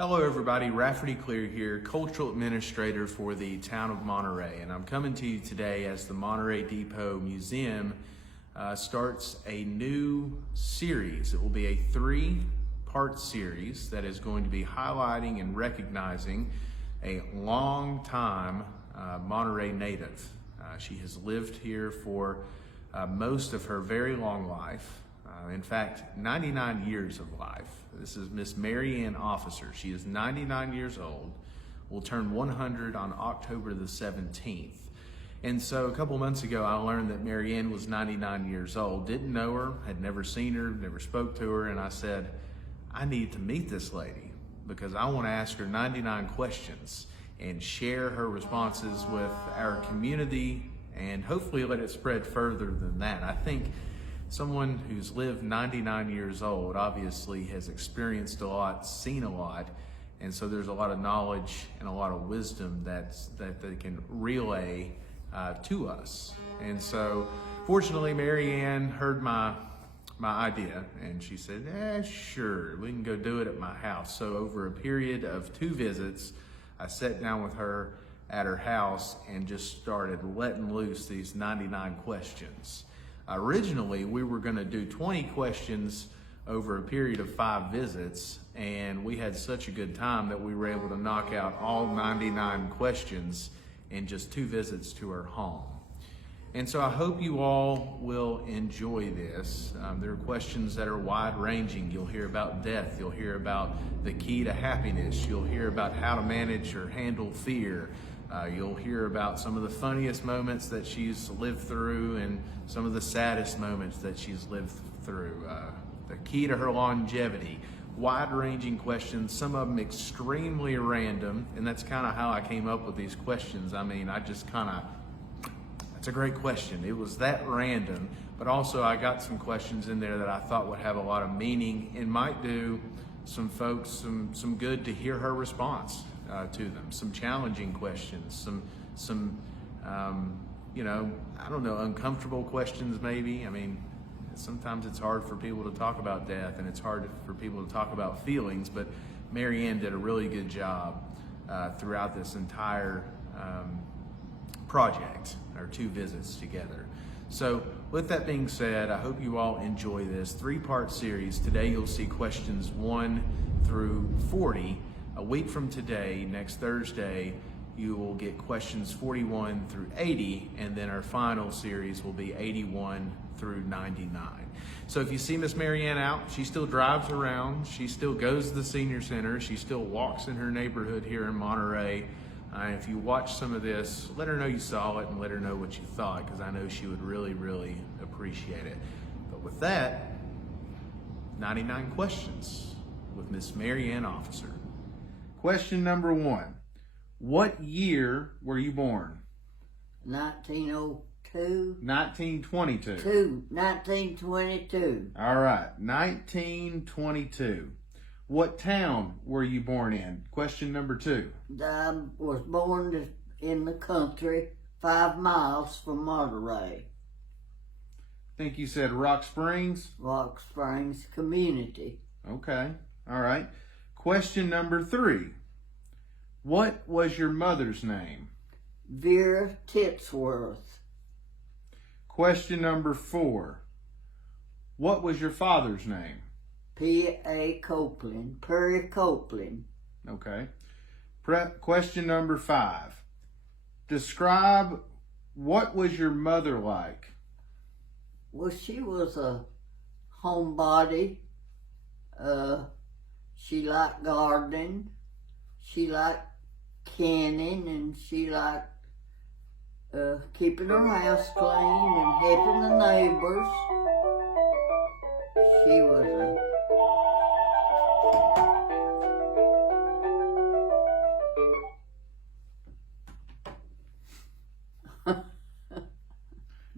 Hello everybody, Rafferty Cleary here, Cultural Administrator for the town of Monterey, and I'm coming to you today as the Monterey Depot Museum starts a new series. It will be a 3-part series that is going to be highlighting and recognizing a long-time Monterey native. She has lived here for most of her very long life. In fact, 99 years of life. This is Miss Mary Ann Officer. She is 99 years old, will turn 100 on October the 17th. And so a couple months ago, I learned that Mary Ann was 99 years old. Didn't know her, had never seen her, never spoke to her, and I said, I need to meet this lady because I want to ask her 99 questions and share her responses with our community and hopefully let it spread further than that. I think someone who's lived 99 years old obviously has experienced a lot, seen a lot, and so there's a lot of knowledge and a lot of wisdom that they can relay to us. And so fortunately, Mary Ann heard my idea and she said, sure, we can go do it at my house. So over a period of 2 visits, I sat down with her at her house and just started letting loose these 99 questions. Originally, we were going to do 20 questions over a period of 5 visits, and we had such a good time that we were able to knock out all 99 questions in just 2 visits to her home. And so I hope you all will enjoy this. There are questions that are wide-ranging. You'll hear about death. You'll hear about the key to happiness. You'll hear about how to manage or handle fear. You'll hear about some of the funniest moments that she's lived through and some of the saddest moments that she's lived through. The key to her longevity, wide-ranging questions, some of them extremely random, and that's kind of how I came up with these questions. I mean, that's a great question. It was that random, but also I got some questions in there that I thought would have a lot of meaning and might do some folks some good to hear her response to them. Some challenging questions, some I don't know, uncomfortable questions maybe. I mean, sometimes it's hard for people to talk about death and it's hard for people to talk about feelings, but Mary Ann did a really good job throughout this entire project, our 2 visits together. So with that being said, I hope you all enjoy this 3-part series. Today you'll see questions 1 through 40. A week from today, next Thursday, you will get questions 41 through 80, and then our final series will be 81 through 99. So if you see Miss Mary Ann out, she still drives around, she still goes to the senior center, she still walks in her neighborhood here in Monterey. If you watch some of this, let her know you saw it and let her know what you thought, because I know she would really, really appreciate it. But with that, 99 questions with Miss Mary Ann Officer. Question number 1. What year were you born? 1902. 1922. 1922. All right, 1922. What town were you born in? Question number 2. I was born in the country, 5 miles from Monterey. I think you said Rock Springs? Rock Springs community. Okay, all right. Question number 3. What was your mother's name? Vera Titsworth. Question number 4. What was your father's name? P.A. Copeland. Perry Copeland. Okay. Question number 5. Describe what was your mother like? Well, she was a homebody. She liked gardening. She liked canning, and she liked keeping her house clean and helping the neighbors. She was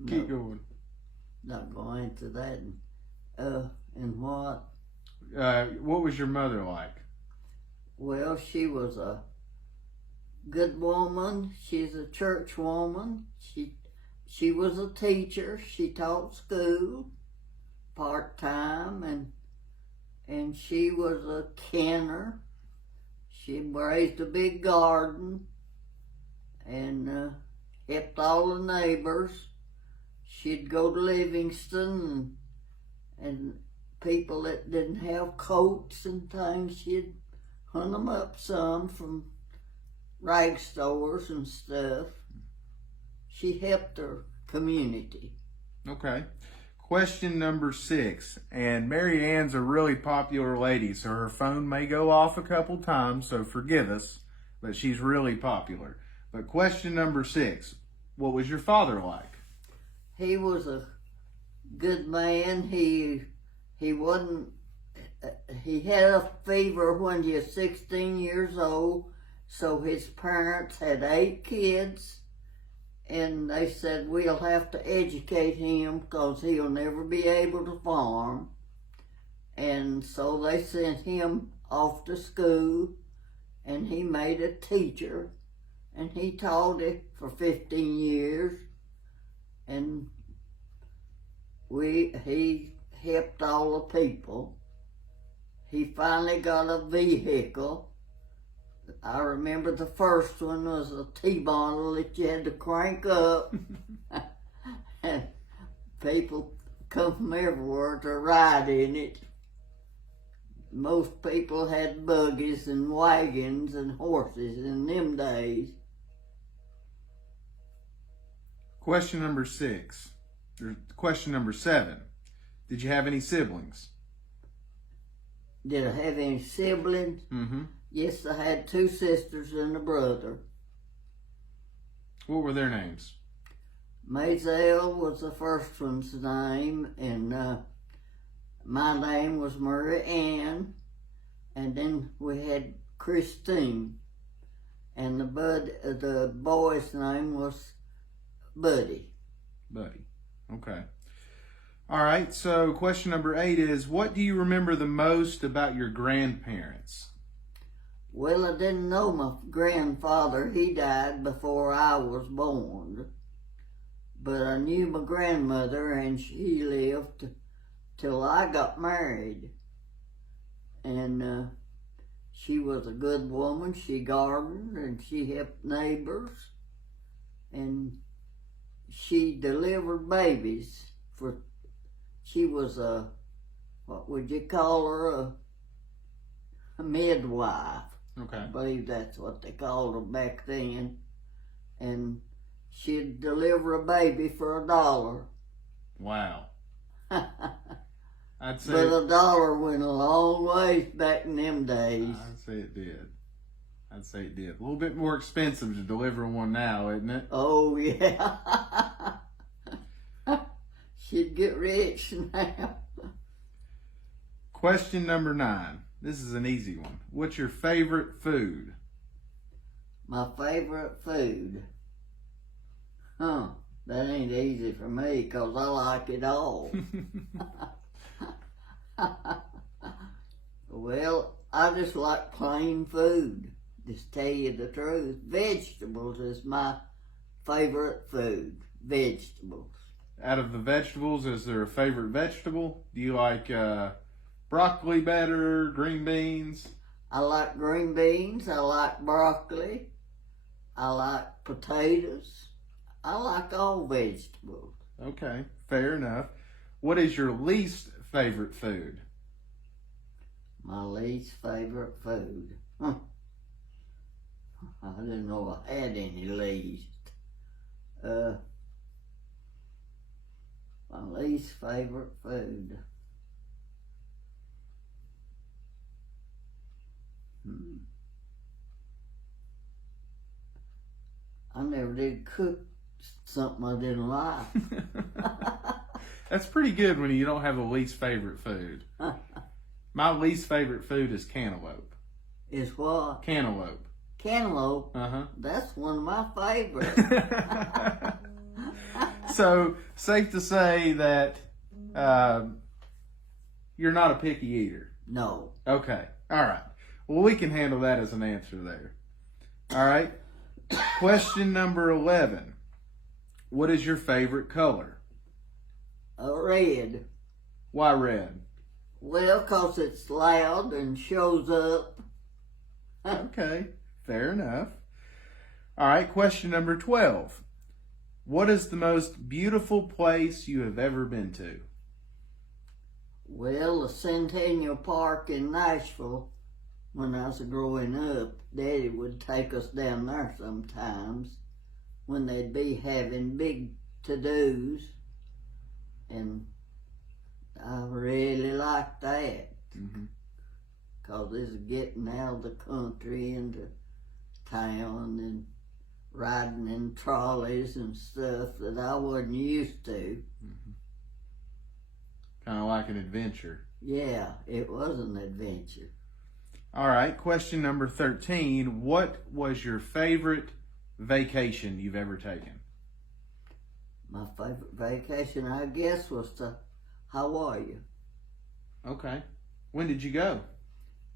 Keep going. Not going into that. And what? What was your mother like? Well, she was a good woman. She's a church woman. She was a teacher. She taught school part-time, and she was a canner. She raised a big garden and helped all the neighbors. She'd go to Livingston and people that didn't have coats and things, she'd hunt them up some from rag stores and stuff. She helped her community. Okay. Question number 6. And Mary Ann's a really popular lady, so her phone may go off a couple times, so forgive us, but she's really popular. But question number 6. What was your father like? He was a good man. He wasn't. He had a fever when he was 16 years old. So his parents had 8 kids, and they said, we'll have to educate him because he'll never be able to farm. And so they sent him off to school, and he made a teacher, and he taught it for 15 years. And he helped all the people. He finally got a vehicle. I remember the first one was a T-bottle that you had to crank up. And people come from everywhere to ride in it. Most people had buggies and wagons and horses in them days. Question number 6. Or question number 7. Did you have any siblings? Did I have any siblings? Mm-hmm. Yes, I had 2 sisters and a brother. What were their names? Maisel was the first one's name, and my name was Mary Ann, and then we had Christine, and the boy's name was Buddy. Buddy. Okay. All right, so question number 8 is, what do you remember the most about your grandparents? Well, I didn't know my grandfather. He died before I was born. But I knew my grandmother, and she lived till I got married. And she was a good woman. She gardened, and she helped neighbors. And she delivered babies. She was what would you call her, a midwife. Okay. I believe that's what they called them back then. And she'd deliver a baby for $1. Wow. I'd say But $1 went a long ways back in them days. I'd say it did. A little bit more expensive to deliver one now, isn't it? Oh, yeah. She'd get rich now. Question number 9. This is an easy one. What's your favorite food? My favorite food? That ain't easy for me because I like it all. Well, I just like plain food. Just tell you the truth. Vegetables is my favorite food. Vegetables. Out of the vegetables, is there a favorite vegetable? Do you like broccoli better, green beans? I like green beans. I like broccoli. I like potatoes. I like all vegetables. Okay, fair enough. What is your least favorite food? My least favorite food? I didn't know I had any least. My least favorite food. I never did cook something I didn't like. That's pretty good when you don't have a least favorite food. My least favorite food is cantaloupe. Is what? Cantaloupe. Cantaloupe? Uh-huh. That's one of my favorites. So, safe to say that you're not a picky eater. No. Okay. All right. Well, we can handle that as an answer there. All right. Question number 11. What is your favorite color? Red. Why red? Well, 'cause it's loud and shows up. Okay, fair enough. All right, question number 12. What is the most beautiful place you have ever been to? Well, the Centennial Park in Nashville, when I was growing up, Daddy would take us down there sometimes when they'd be having big to-dos, and I really liked that, because it's getting out of the country into town and riding in trolleys and stuff that I wasn't used to. Kind of like an adventure. Yeah, it was an adventure. All right, question number 13. What was your favorite vacation you've ever taken? My favorite vacation, I guess, was to Hawaii. Okay. When did you go?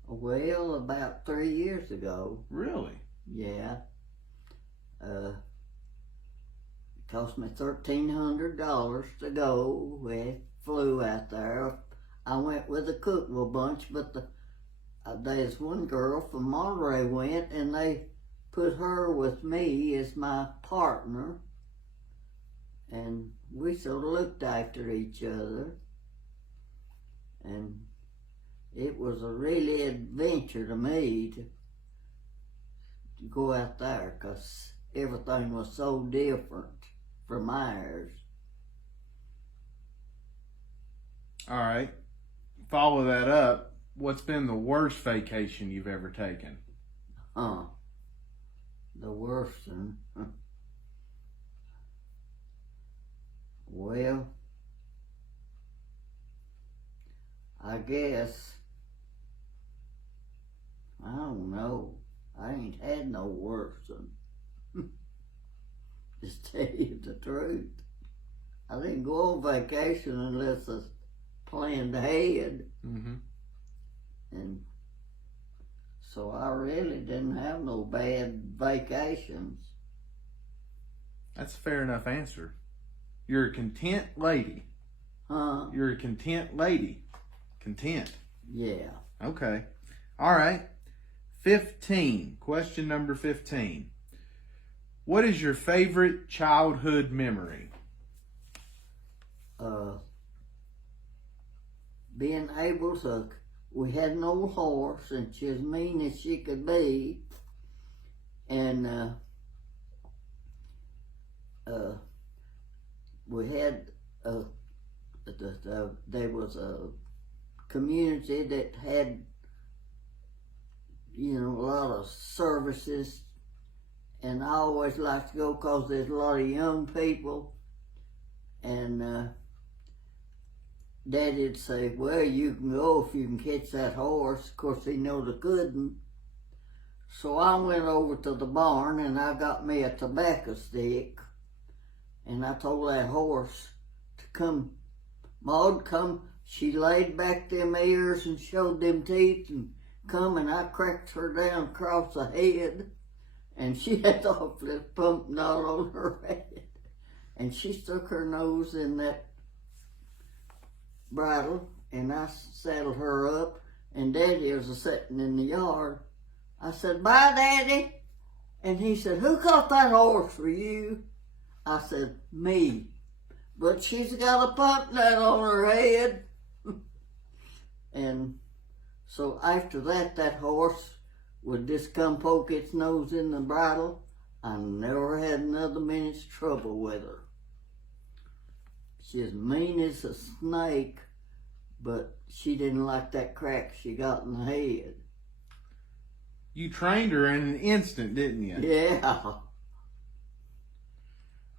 Well, about 3 years ago. Really? Yeah. It cost me $1,300 to go. We flew out there. I went with a Cookville bunch, but there's one girl from Monterey went, and they put her with me as my partner, and we sort of looked after each other, and it was a really adventure to me to go out there, because everything was so different from ours. All right. Follow that up. What's been the worst vacation you've ever taken? The worst one. Well, I guess, I don't know. I ain't had no worse one. Just tell you the truth. I didn't go on vacation unless I planned ahead. And so I really didn't have no bad vacations. That's a fair enough answer. You're a content lady. Huh? You're a content lady. Content. Yeah. Okay. All right. 15. Question number 15. What is your favorite childhood memory? Being able to, we had an old horse, and she as mean as she could be, and we had there was a community that had, you know, a lot of services, and I always liked to go because there's a lot of young people, and Daddy'd say, well, you can go if you can catch that horse. Of course, he knowed I couldn't. So I went over to the barn, and I got me a tobacco stick, and I told that horse to come. Maud, come. She laid back them ears and showed them teeth and come, and I cracked her down across the head, and she had off this pump knot on her head, and she stuck her nose in that bridle, and I saddled her up, and Daddy was sitting in the yard. I said, bye, Daddy. And he said, who caught that horse for you? I said, me. But she's got a pump nut on her head. And so after that, that horse would just come poke its nose in the bridle. I never had another minute's trouble with her. She's mean as a snake, but she didn't like that crack she got in the head. You trained her in an instant, didn't you? Yeah.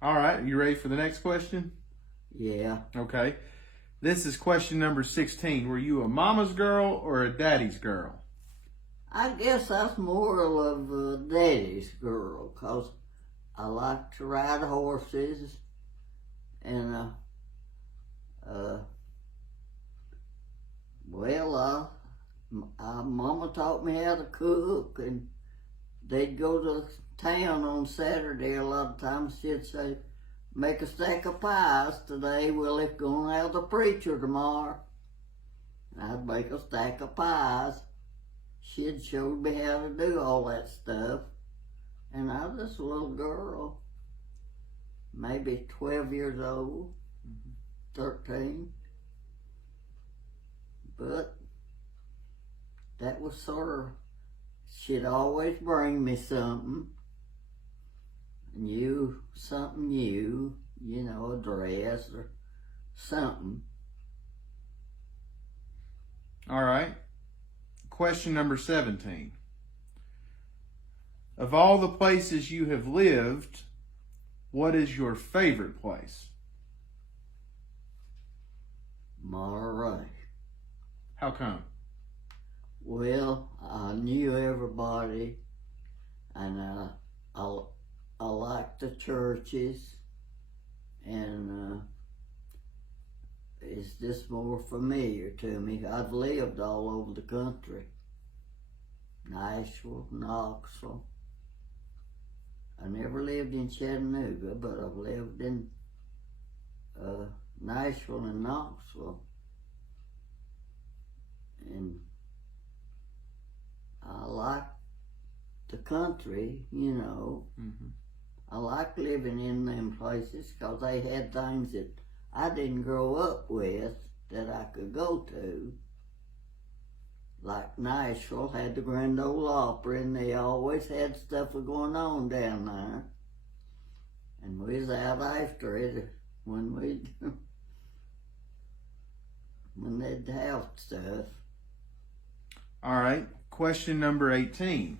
All right, you ready for the next question? Yeah. Okay. This is question number 16. Were you a mama's girl or a daddy's girl? I guess I was more of a Daddy's girl, because I like to ride horses, and Mama taught me how to cook, and they'd go to town on Saturday. A lot of times she'd say, make a stack of pies today. Well, if going to have the preacher tomorrow, I'd make a stack of pies. she had showed me how to do all that stuff. And I was just a little girl, maybe 12 years old, 13. But that was sort of, she'd always bring me something something new, you know, a dress or something. All right. Question number 17. Of all the places you have lived, what is your favorite place? Monterey. How come? Well, I knew everybody, and I liked the churches, and it's just more familiar to me. I've lived all over the country. Nashville, Knoxville. I never lived in Chattanooga, but I've lived in Nashville and Knoxville. And I like the country, you know. Mm-hmm. I like living in them places because they had things that I didn't grow up with that I could go to. Like Nashville had the Grand Ole Opry, and they always had stuff going on down there. And we was out after it when they'd have stuff. All right. Question number 18.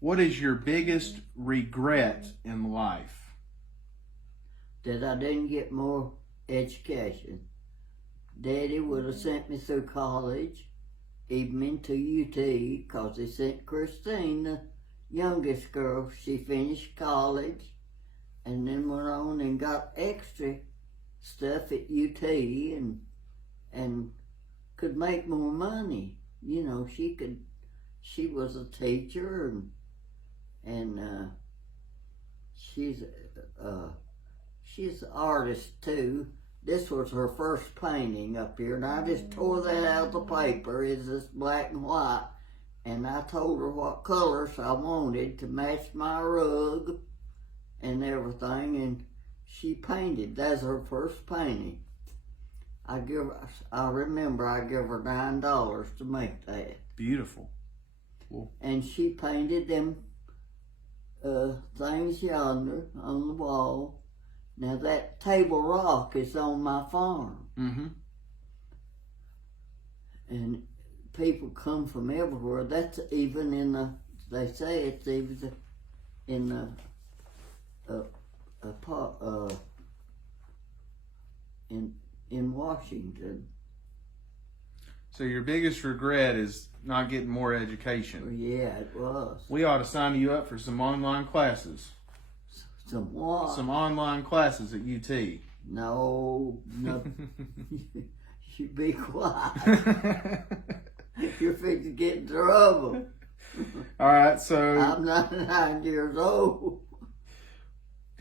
What is your biggest regret in life? That I didn't get more education. Daddy would have sent me through college, even into UT, because they sent Christine, the youngest girl. She finished college and then went on and got extra stuff at UT and could make more money. You know, she was a teacher and she's an artist too. This was her first painting up here, and I just tore that out of the paper. It's just black and white, and I told her what colors I wanted to match my rug and everything, and she painted. That's her first painting. I remember I gave her $9 to make that. Beautiful. Cool. And she painted them things yonder on the wall. Now that Table Rock is on my farm. Mm-hmm. And people come from everywhere. That's even in they say it's even in in Washington. So your biggest regret is not getting more Well, education. yeah, it was. We ought to sign you up for some online classes. Some what? Some online classes at UT. No. You be quiet. You're fixing to get in trouble. All right, so I'm 99 years old.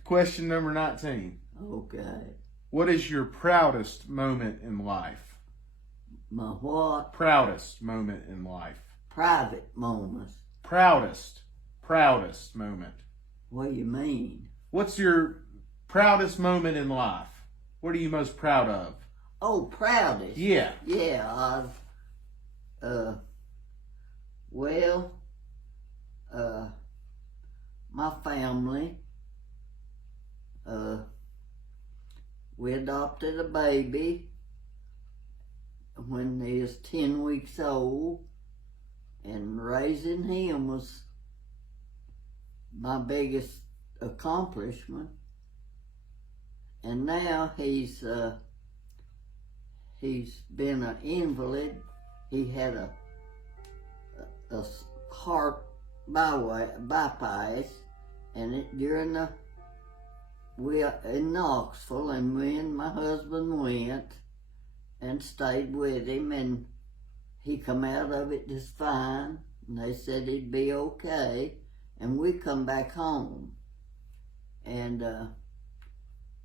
question number 19. Okay. What is your proudest moment in life? My what? Proudest moment in life. Private moments. Proudest moment. What do you mean? What's your proudest moment in life? What are you most proud of? Oh, proudest. Yeah. Yeah, my family, we adopted a baby when he was 10 weeks old, and raising him was my biggest accomplishment. And now he's been an invalid. He had a heart bypass, and we in Knoxville, and me and my husband went and stayed with him, and he come out of it just fine, and they said he'd be okay, and we come back home, and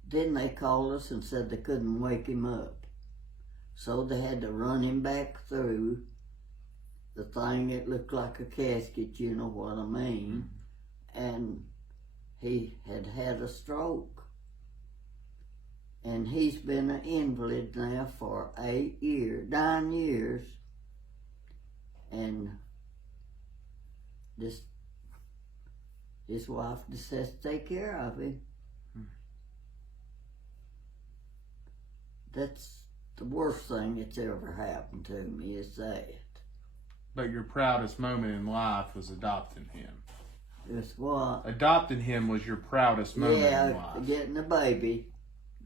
then they called us and said they couldn't wake him up, so they had to run him back through, the thing that looked like a casket, you know what I mean. And he had had a stroke. And he's been an invalid now for 9 years. And his wife just has to take care of him. That's the worst thing that's ever happened to me, is that. But your proudest moment in life was adopting him. It's what? Adopting him was your proudest moment in life. Yeah, getting a baby.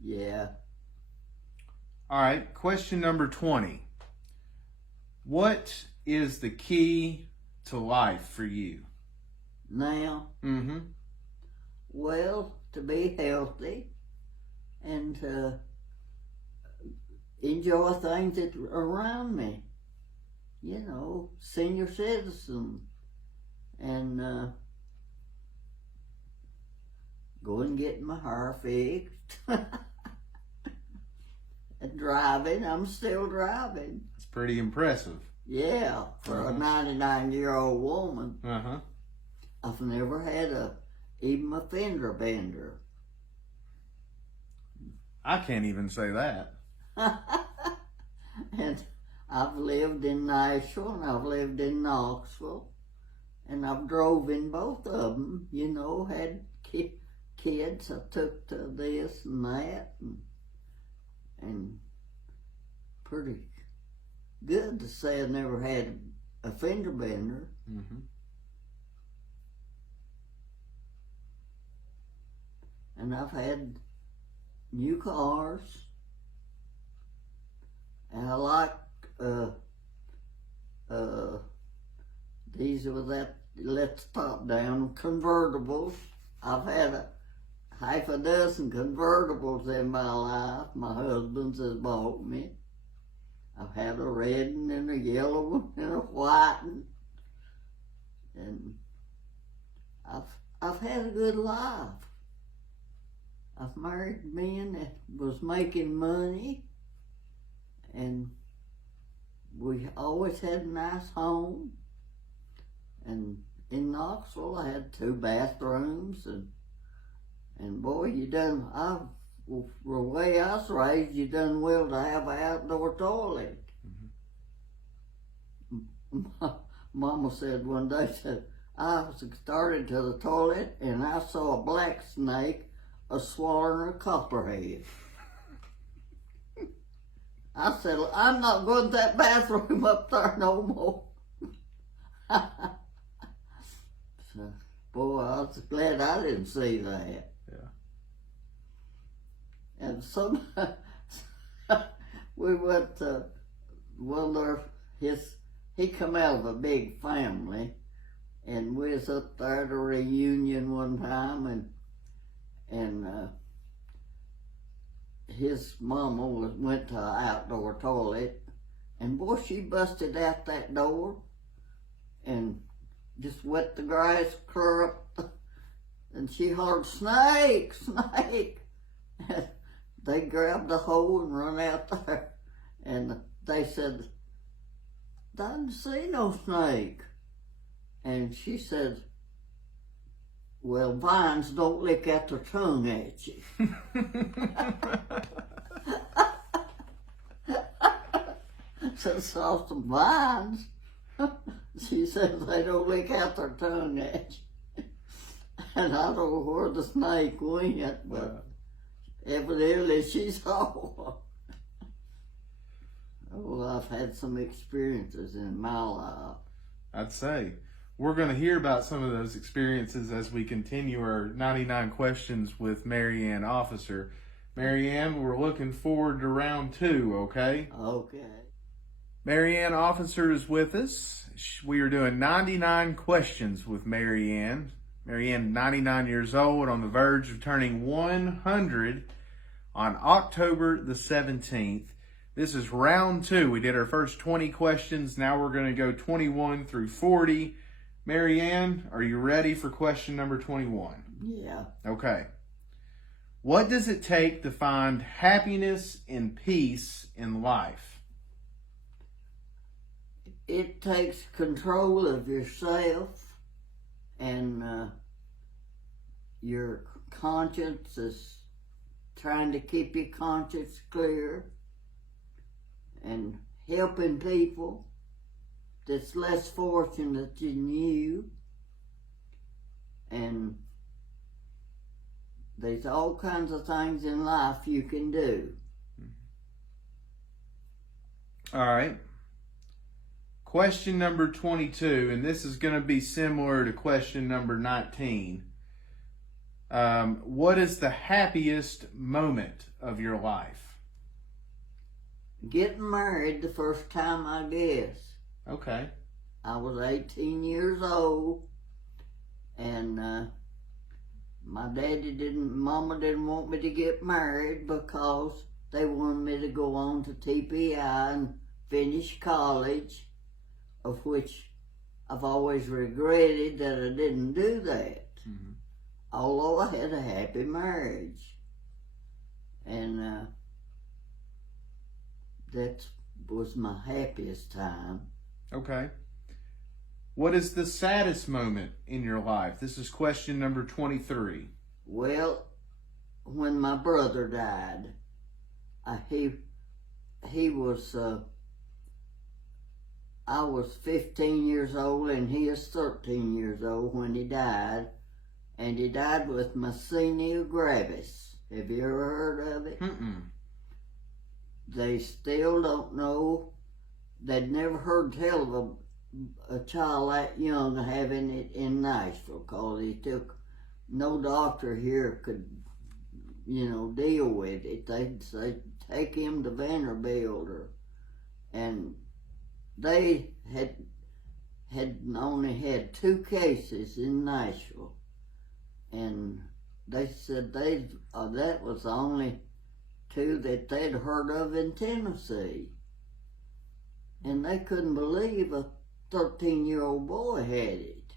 Yeah. All right, question number 20. What is the key to life for you? Now? Mm-hmm. Well, to be healthy and to enjoy things that are around me. You know, senior citizen. And go and get my hair fixed. And driving, I'm still driving. It's pretty impressive. Yeah, for a 99-year-old woman. Uh-huh. I've never had even a fender bender. I can't even say that. And I've lived in Nashville and I've lived in Knoxville. And I've drove in both of them, you know, had kids I took to this and that. And pretty good to say I never had a fender bender. Mm-hmm. And I've had new cars. And I like these with that let the top down convertibles. I've had half a dozen convertibles in my life. My husband's has bought me. I've had a red one and a yellow one and a white one. And I've had a good life. I've married men that was making money, and we always had a nice home. And in Knoxville, I had 2 bathrooms, and boy, the way I was raised, you done well to have an outdoor toilet. Mm-hmm. Mama said one day, I started to the toilet and I saw a black snake swallowing a copperhead. I said, I'm not going to that bathroom up there no more. So, boy, I was glad I didn't see that. Yeah. And we went to, he come out of a big family, and we was up there at a reunion one time, and his mama went to an outdoor toilet, and boy, she busted out that door and just wet the grass clear up, and she hollered, "Snake, snake!" And they grabbed the hoe and run out there, and they said, "Didn't see no snake." And she said, "Well, vines don't lick out their tongue at you." So saw some vines. She said they don't lick out their tongue at you. And I don't know where the snake went, but evidently she saw. Oh, I've had some experiences in my life. I'd say. We're going to hear about some of those experiences as we continue our 99 questions with Mary Ann Officer. Mary Ann, we're looking forward to round 2, okay? Okay. Mary Ann Officer is with us. We are doing 99 questions with Mary Ann. Mary Ann, 99 years old, on the verge of turning 100 on October the 17th. This is round 2. We did our first 20 questions. Now we're going to go 21 through 40. Mary Ann, are you ready for question number 21? Yeah. Okay. What does it take to find happiness and peace in life? it takes control of yourself, and your conscience is trying to keep your conscience clear, and helping people that's less fortunate than you. And there's all kinds of things in life you can do. All right. Question number 22, and this is going to be similar to question number 19. What is the happiest moment of your life? Getting married the first time, I guess. Okay. I was 18 years old, and mama didn't want me to get married because they wanted me to go on to TPI and finish college, of which I've always regretted that I didn't do that. Mm-hmm. Although I had a happy marriage. And that was my happiest time. Okay. What is the saddest moment in your life? This is question number 23. Well, when my brother died, he was, I was 15 years old and he was 13 years old when he died. And he died with myasthenia gravis. Have you ever heard of it? Mm-mm. They still don't know. They'd never heard tell of a child that young having it in Nashville, because no doctor here could, deal with it. They'd say, take him to Vanderbilt, and they had only had 2 cases in Nashville. And they said that was the only 2 that they'd heard of in Tennessee. And they couldn't believe a 13-year-old boy had it.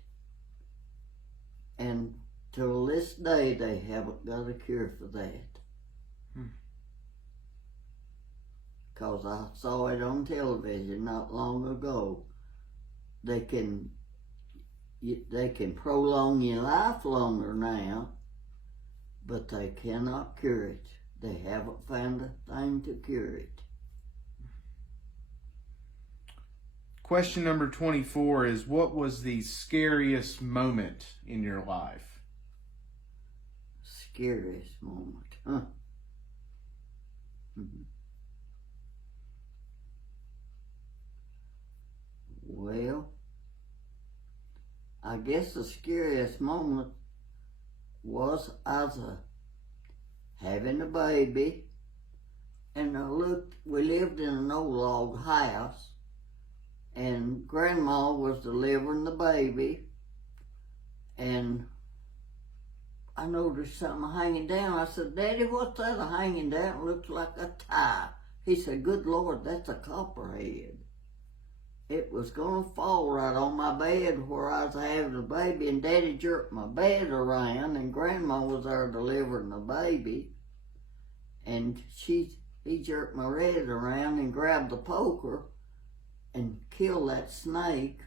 And till this day, they haven't got a cure for that. Because I saw it on television not long ago. They can prolong your life longer now, but they cannot cure it. They haven't found a thing to cure it. Question number 24 is, what was the scariest moment in your life? Scariest moment, huh? Well, I guess the scariest moment was having a baby, and we lived in an old log house, and Grandma was delivering the baby, and I noticed something hanging down. I said, Daddy, what's that hanging down? It looks like a tie. He said, good Lord, that's a copperhead. It was going to fall right on my bed where I was having the baby, and Daddy jerked my bed around, and Grandma was there delivering the baby, and he jerked my bed around and grabbed the poker and killed that snake,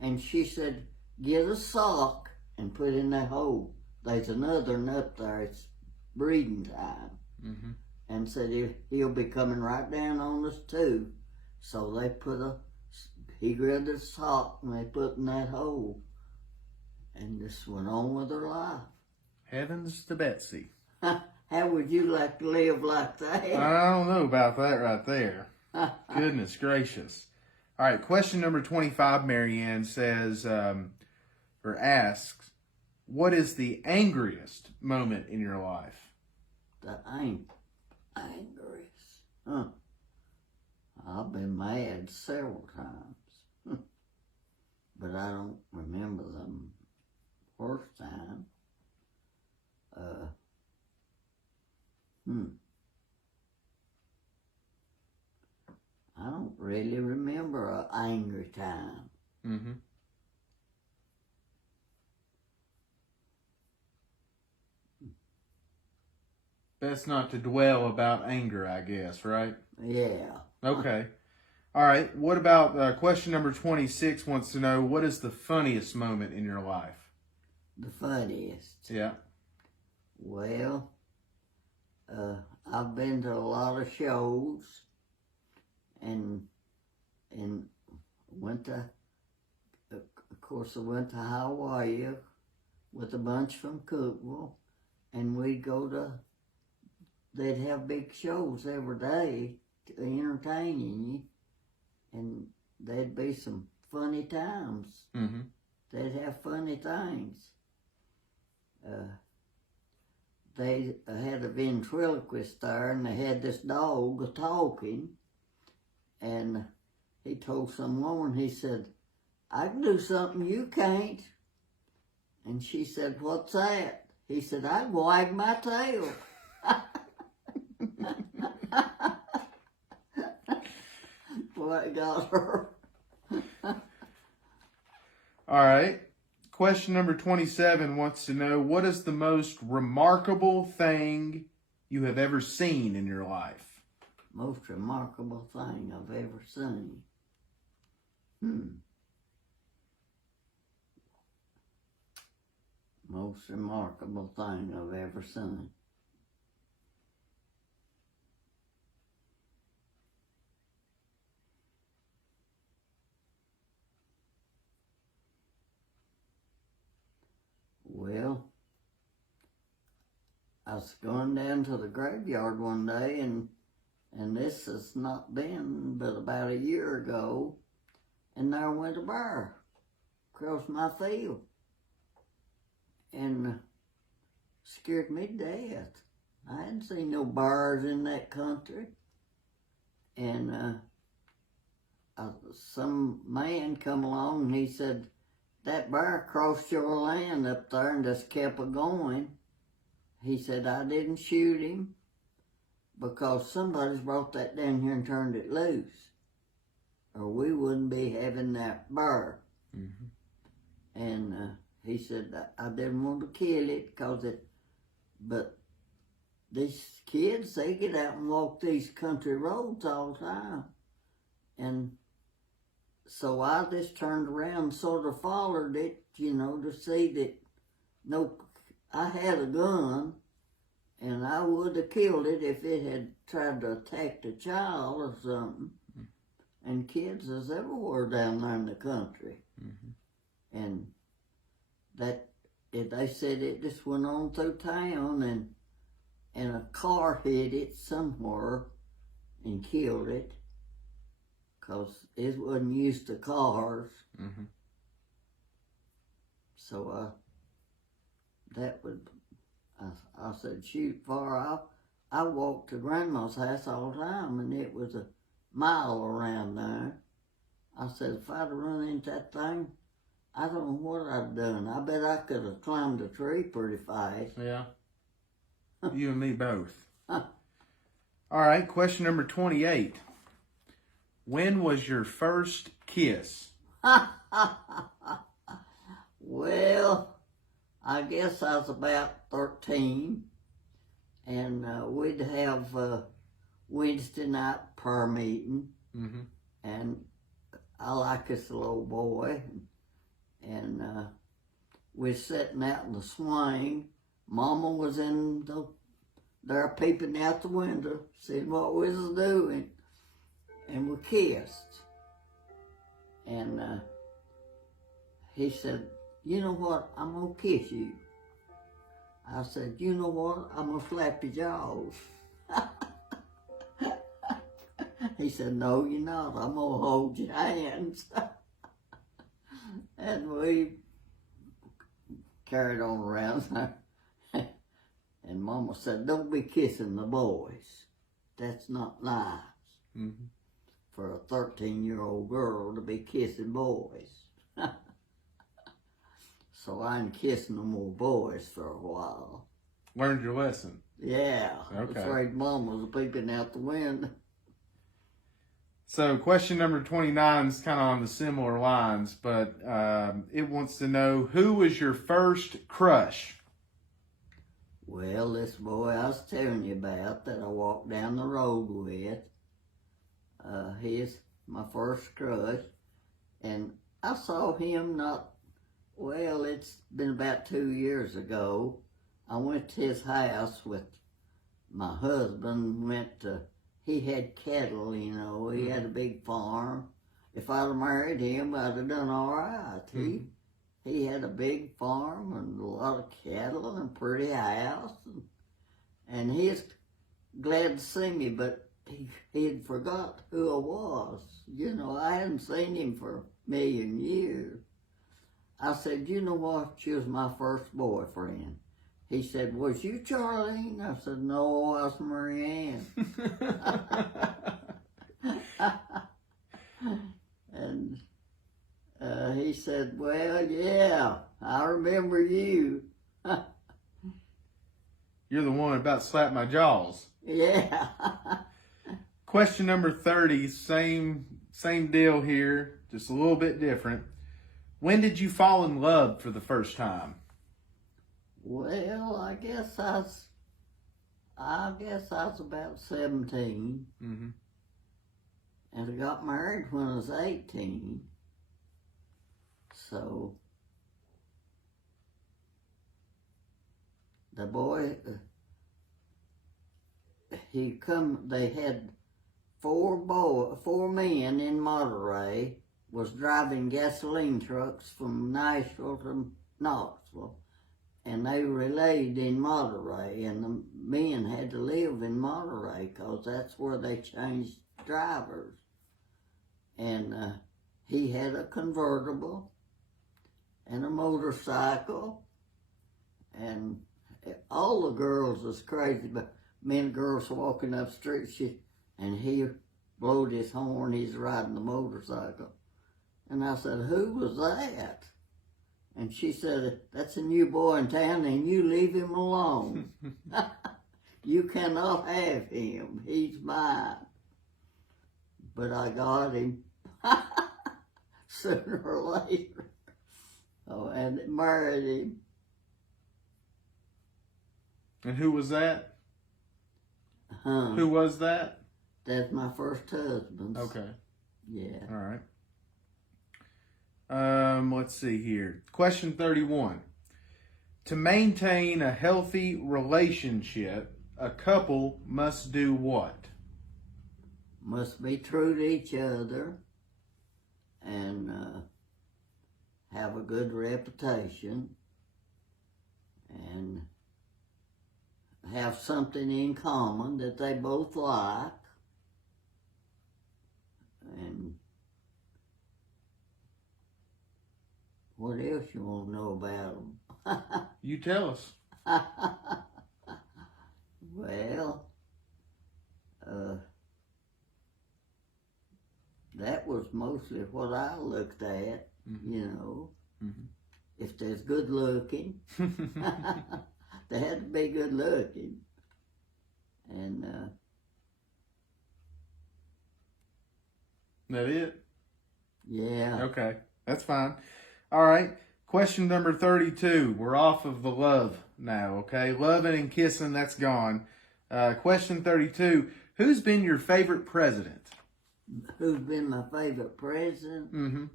and she said, get a sock and put in that hole. There's another nut there, it's breeding time. Mm-hmm. And said he'll be coming right down on us too. So they he grabbed the sock and they put in that hole, and just went on with her life. Heavens to Betsy. How would you like to live like that? I don't know about that right there. Goodness gracious. All right, question number 25, Marianne says, or asks, what is the angriest moment in your life? The angriest. Huh. I've been mad several times. But I don't remember the first time. I don't really remember an angry time. Mm-hmm. Best not to dwell about anger, I guess, right? Yeah. Okay. All right. What about question number 26 wants to know, what is the funniest moment in your life? The funniest. Yeah. Well, I've been to a lot of shows and went to, of course, I went to Hawaii with a bunch from Cookville, and we'd go to, they'd have big shows every day to entertain you, and there'd be some funny times. Mm-hmm. They'd have funny things. They had a ventriloquist there, and they had this dog talking, and he told some woman, he said, "I can do something you can't." And she said, "What's that?" He said, "I can wag my tail." Boy, it got her. All right. Question number 27 wants to know, what is the most remarkable thing you have ever seen in your life? Most remarkable thing I've ever seen. Most remarkable thing I've ever seen. Well, I was going down to the graveyard one day, and this has not been but about a year ago, and there went a bear across my field, and scared me to death. I hadn't seen no bears in that country, and some man come along and he said, "That bear crossed your land up there and just kept it going." He said, "I didn't shoot him because somebody's brought that down here and turned it loose, or we wouldn't be having that bear." Mm-hmm. And he said, "I didn't want to kill it but these kids, they get out and walk these country roads all the time." And so I just turned around and sort of followed it, to see that, I had a gun, and I would have killed it if it had tried to attack the child or something. Mm-hmm. And kids is everywhere down there in the country. Mm-hmm. And they said it just went on through town, and a car hit it somewhere and killed it, because it wasn't used to cars. Mm-hmm. So I said, shoot, far. I walked to Grandma's house all the time, and it was a mile around there. I said, if I'd run into that thing, I don't know what I'd done. I bet I could have climbed a tree pretty fast. Yeah. You and me both. All right, question number 28. When was your first kiss? Well, I guess I was about 13, and we'd have Wednesday night prayer meeting, mm-hmm. and I like this little boy, and we're sitting out in the swing. Mama was in there peeping out the window, seeing what we was doing, and we kissed. And he said, "You know what, I'm going to kiss you." I said, "You know what, I'm going to slap your jaws." He said, "No, you're not, I'm going to hold your hands." And we carried on around there. And Mama said, "Don't be kissing the boys. That's not nice." Mm-hmm. For a 13-year-old girl to be kissing boys. So I ain't kissing no more boys for a while. Learned your lesson. Yeah. Okay. I was afraid Mom was peeping out the window. So question number 29 is kind of on the similar lines, but it wants to know, who was your first crush? Well, this boy I was telling you about that I walked down the road with, my first crush. And I saw him it's been about 2 years ago. I went to his house with my husband, he had cattle, he had a big farm. If I'd have married him, I'd have done all right. He had a big farm and a lot of cattle and a pretty house. And he's glad to see me, but he had forgot who I was. I hadn't seen him for a million years. I said, you know what? She was my first boyfriend. He said, was you Charlene? I said, no, I was Marianne. And he said, well, yeah, I remember you. You're the one about to slap my jaws. Yeah. Question number 30, same deal here, just a little bit different. When did you fall in love for the first time? Well, I guess I was about 17. Mm-hmm. And I got married when I was 18. So the boy, they had four men in Monterey, was driving gasoline trucks from Nashville to Knoxville. And they relayed in Monterey, and the men had to live in Monterey because that's where they changed drivers. And he had a convertible and a motorcycle, and all the girls was crazy, but me and girls walking up the street, and he blowed his horn, he's riding the motorcycle. And I said, who was that? And she said, that's a new boy in town and you leave him alone. You cannot have him. He's mine. But I got him sooner or later. Oh, and married him. And who was that? Huh. Who was that? That's my first husband. Okay. Yeah. All right. Let's see here. Question 31. To maintain a healthy relationship, a couple must do what? Must be true to each other and have a good reputation and have something in common that they both like. And what else you want to know about them? You tell us. Well, that was mostly what I looked at, Mm-hmm. If they're good looking. They had to be good looking. And That it? yeah. Okay, that's fine. All right. Question number 32. We're off of the love now, okay? Loving and kissing, that's gone. Question 32. Who's been your favorite president? Who's been my favorite president? Mm-hmm.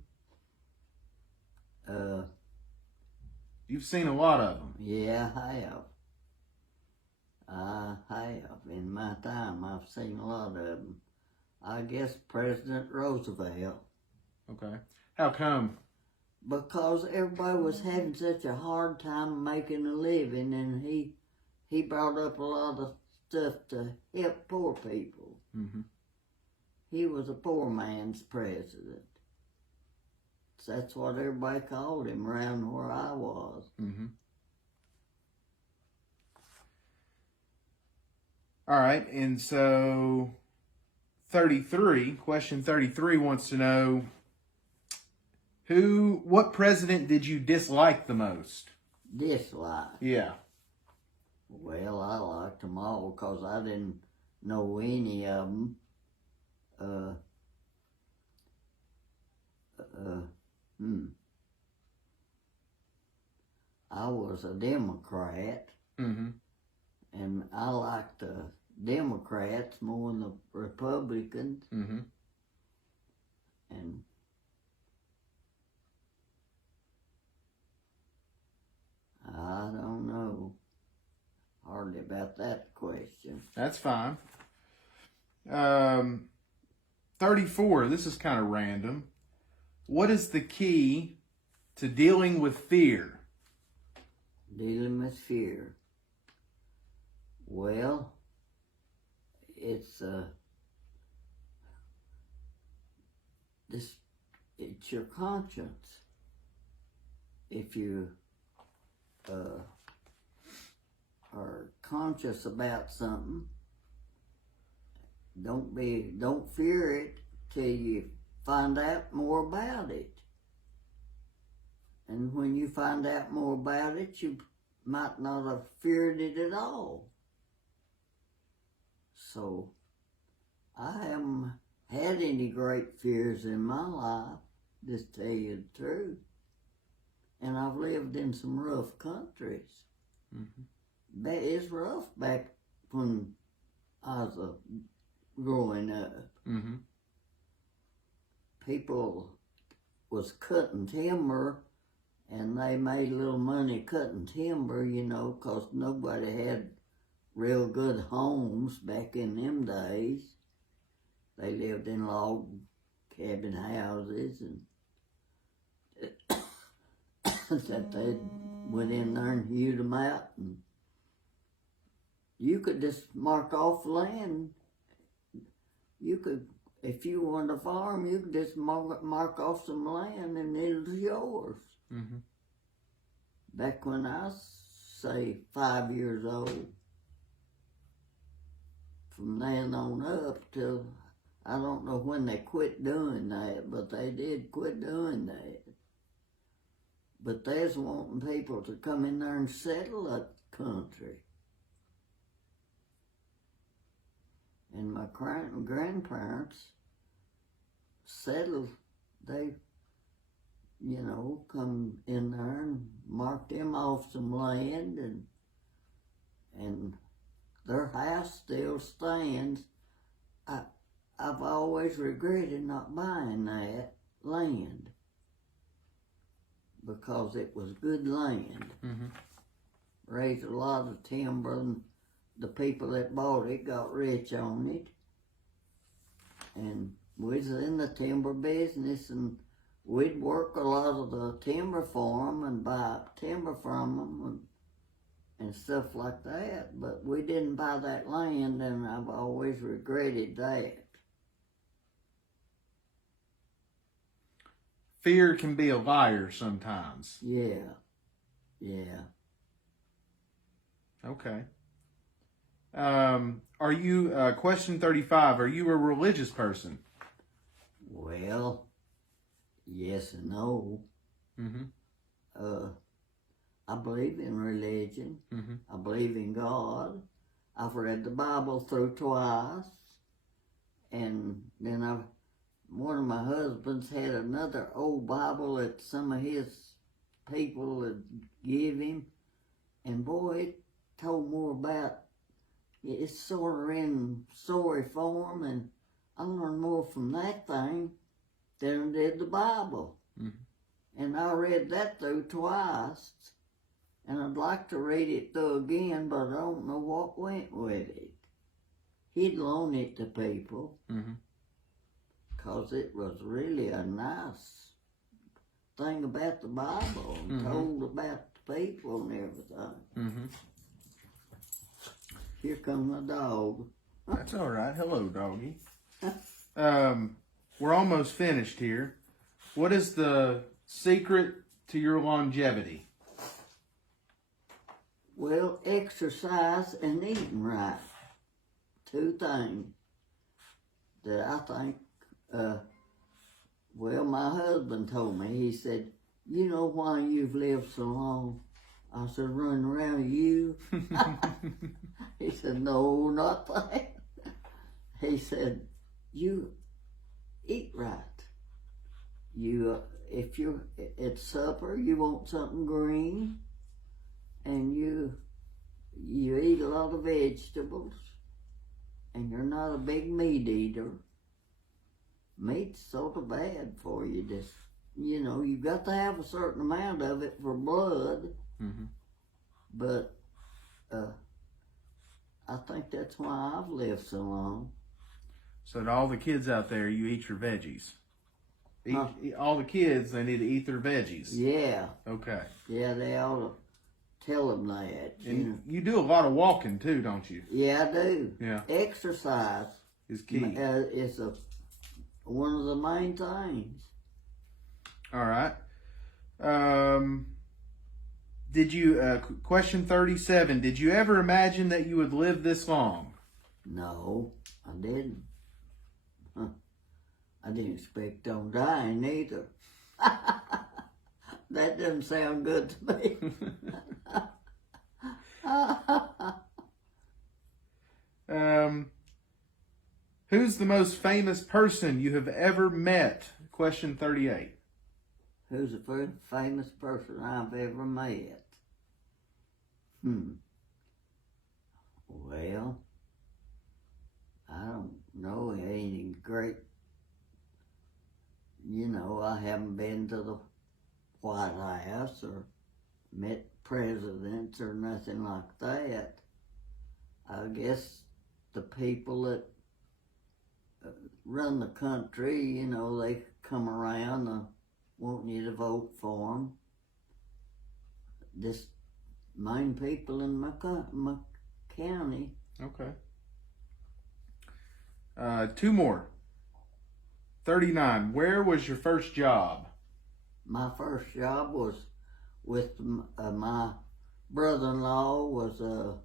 You've seen a lot of them. Yeah, I have. I have. In my time, I've seen a lot of them. I guess President Roosevelt. Okay. How come? Because everybody was having such a hard time making a living, and he brought up a lot of stuff to help poor people. Mm-hmm. He was a poor man's president. That's what everybody called him around where I was. Mm-hmm. All right, and so 33, question 33 wants to know, what president did you dislike the most? Dislike. Yeah. Well, I liked them all because I didn't know any of them. I was a Democrat, Mm-hmm. and I liked the Democrats more than the Republicans. Mm-hmm. And I don't know hardly about that question. That's fine. 34, this is kind of random. What is the key to dealing with fear? Dealing with fear. Well, it's your conscience. If you are conscious about something, don't fear it till you find out more about it. And when you find out more about it, you might not have feared it at all. So, I haven't had any great fears in my life, just tell you the truth. And I've lived in some rough countries. Mm-hmm. It's rough back when I was growing up. Mm-hmm. People was cutting timber, and they made a little money cutting timber, 'cause nobody had real good homes back in them days. They lived in log cabin houses, and that they went in there and hewed them out, and you could just mark off land. You could, if you wanted to farm, you could just mark off some land and it was yours. Mm-hmm. Back when I was, say, 5 years old. From then on up till, I don't know when they quit doing that, but they did quit doing that. But they's wanting people to come in there and settle that country. And my grandparents settled, they, come in there and marked them off some land, and their house still stands. I've always regretted not buying that land because it was good land. Mm-hmm. Raised a lot of timber, and the people that bought it got rich on it. And we was in the timber business, and we'd work a lot of the timber for them and buy timber from them and stuff like that. But we didn't buy that land, and I've always regretted that. Fear can be a liar sometimes. Yeah. Okay. Are you, question 35, are you a religious person? Well, yes and no. Mm-hmm. I believe in religion. Mm-hmm. I believe in God. I've read the Bible through twice. And then one of my husbands had another old Bible that some of his people had give him. And boy, it told more about, it's sort of in story form, and I learned more from that thing than I did the Bible. Mm-hmm. And I read that through twice, and I'd like to read it through again, but I don't know what went with it. He'd loan it to people, because it was really a nice thing about the Bible, and told about the people and everything. Mm-hmm. Here comes my dog. That's all right. Hello, doggy. We're almost finished here. What is the secret to your longevity? Well, exercise and eating right. Two things that I think, my husband told me, he said, you know why you've lived so long? I said, running around you. He said, no, not that. He said, you eat right. You, if you're at supper, you want something green, and you eat a lot of vegetables, and you're not a big meat eater. meat's sort of bad for you. Just, you know, you got to have a certain amount of it for blood. Mm-hmm. But I think that's why I've lived so long. So to all the kids out there, you eat your veggies. Huh? All the kids, they need to eat their veggies. Yeah. Okay. Yeah, they ought to tell them that. And you do a lot of walking too, don't you? Yeah, I do. Yeah. Exercise Is key. is one of the main things. All right. Did you, question 37, did you ever imagine that you would live this long? No, I didn't. Huh. I didn't expect on dying either. That doesn't sound good to me. Who's the most famous person you have ever met? Question 38. Who's the first famous person I've ever met? Well, I don't know any great. You know, I haven't been to the White House or met presidents or nothing like that. I guess the people that run the country, you know, they come around wanting you to vote for them. Just main people in my county. Okay. Two more. 39. Where was your first job? My first job was with my brother-in-law.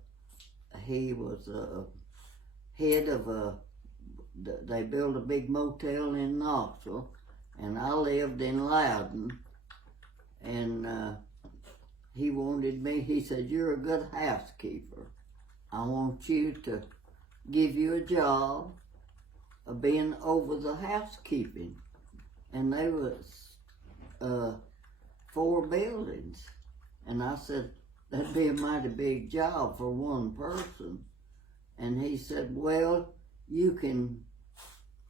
He was head of they built a big motel in Knoxville, and I lived in Loudon. And he wanted me. He said, "You're a good housekeeper. I want you to give you a job of being over the housekeeping." And there was 4 buildings. And I said, "That'd be a mighty big job for one person." And he said, "Well, you can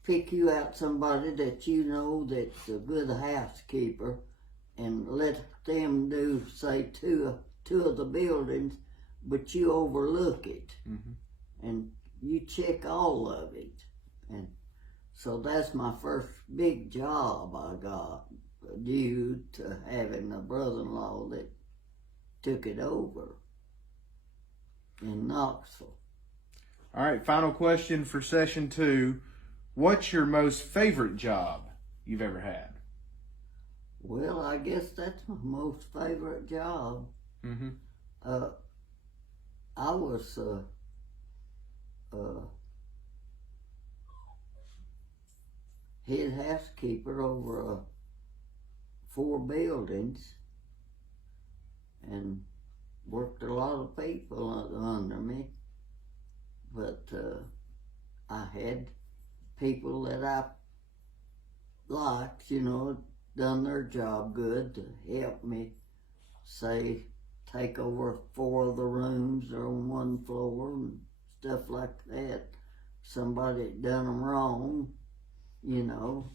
pick you out somebody that you know that's a good housekeeper and let them do, say, two of the buildings, but you overlook it. And you check all of it." And so that's my first big job I got, due to having a brother-in-law that took it over in Knoxville. All right, final question for session 2. What's your most favorite job you've ever had? Well, I guess that's my most favorite job. I was head housekeeper over 4 buildings and worked a lot of people under me. But I had people that I liked, you know, done their job good to help me, say, take over 4 of the rooms on one floor and stuff like that. Somebody had done them wrong, you know.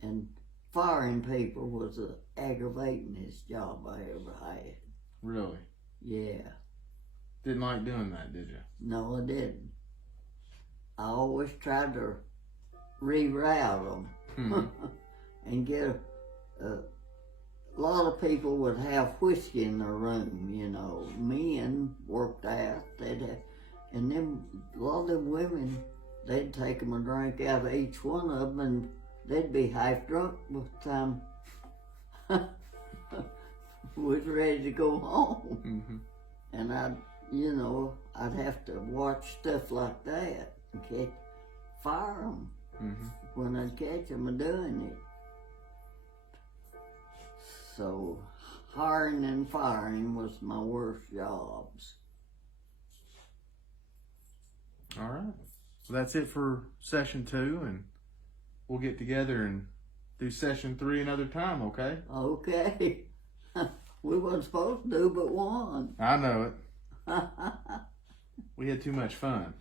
And firing people was the aggravatingest job I ever had. Really? Yeah. Didn't like doing that, did you? No, I didn't. I always tried to reroute them and get a lot of people would have whiskey in their room, you know. Men worked out, and then a lot of them women, they'd take them a drink out of each one of them, and they'd be half drunk by the time was ready to go home. And I'd have to watch stuff like that and fire them when I'd catch them doing it. So hiring and firing was my worst jobs. All right. So that's it for session 2, and we'll get together and do session 3 another time, okay? Okay. We wasn't supposed to do but one. I know it. We had too much fun.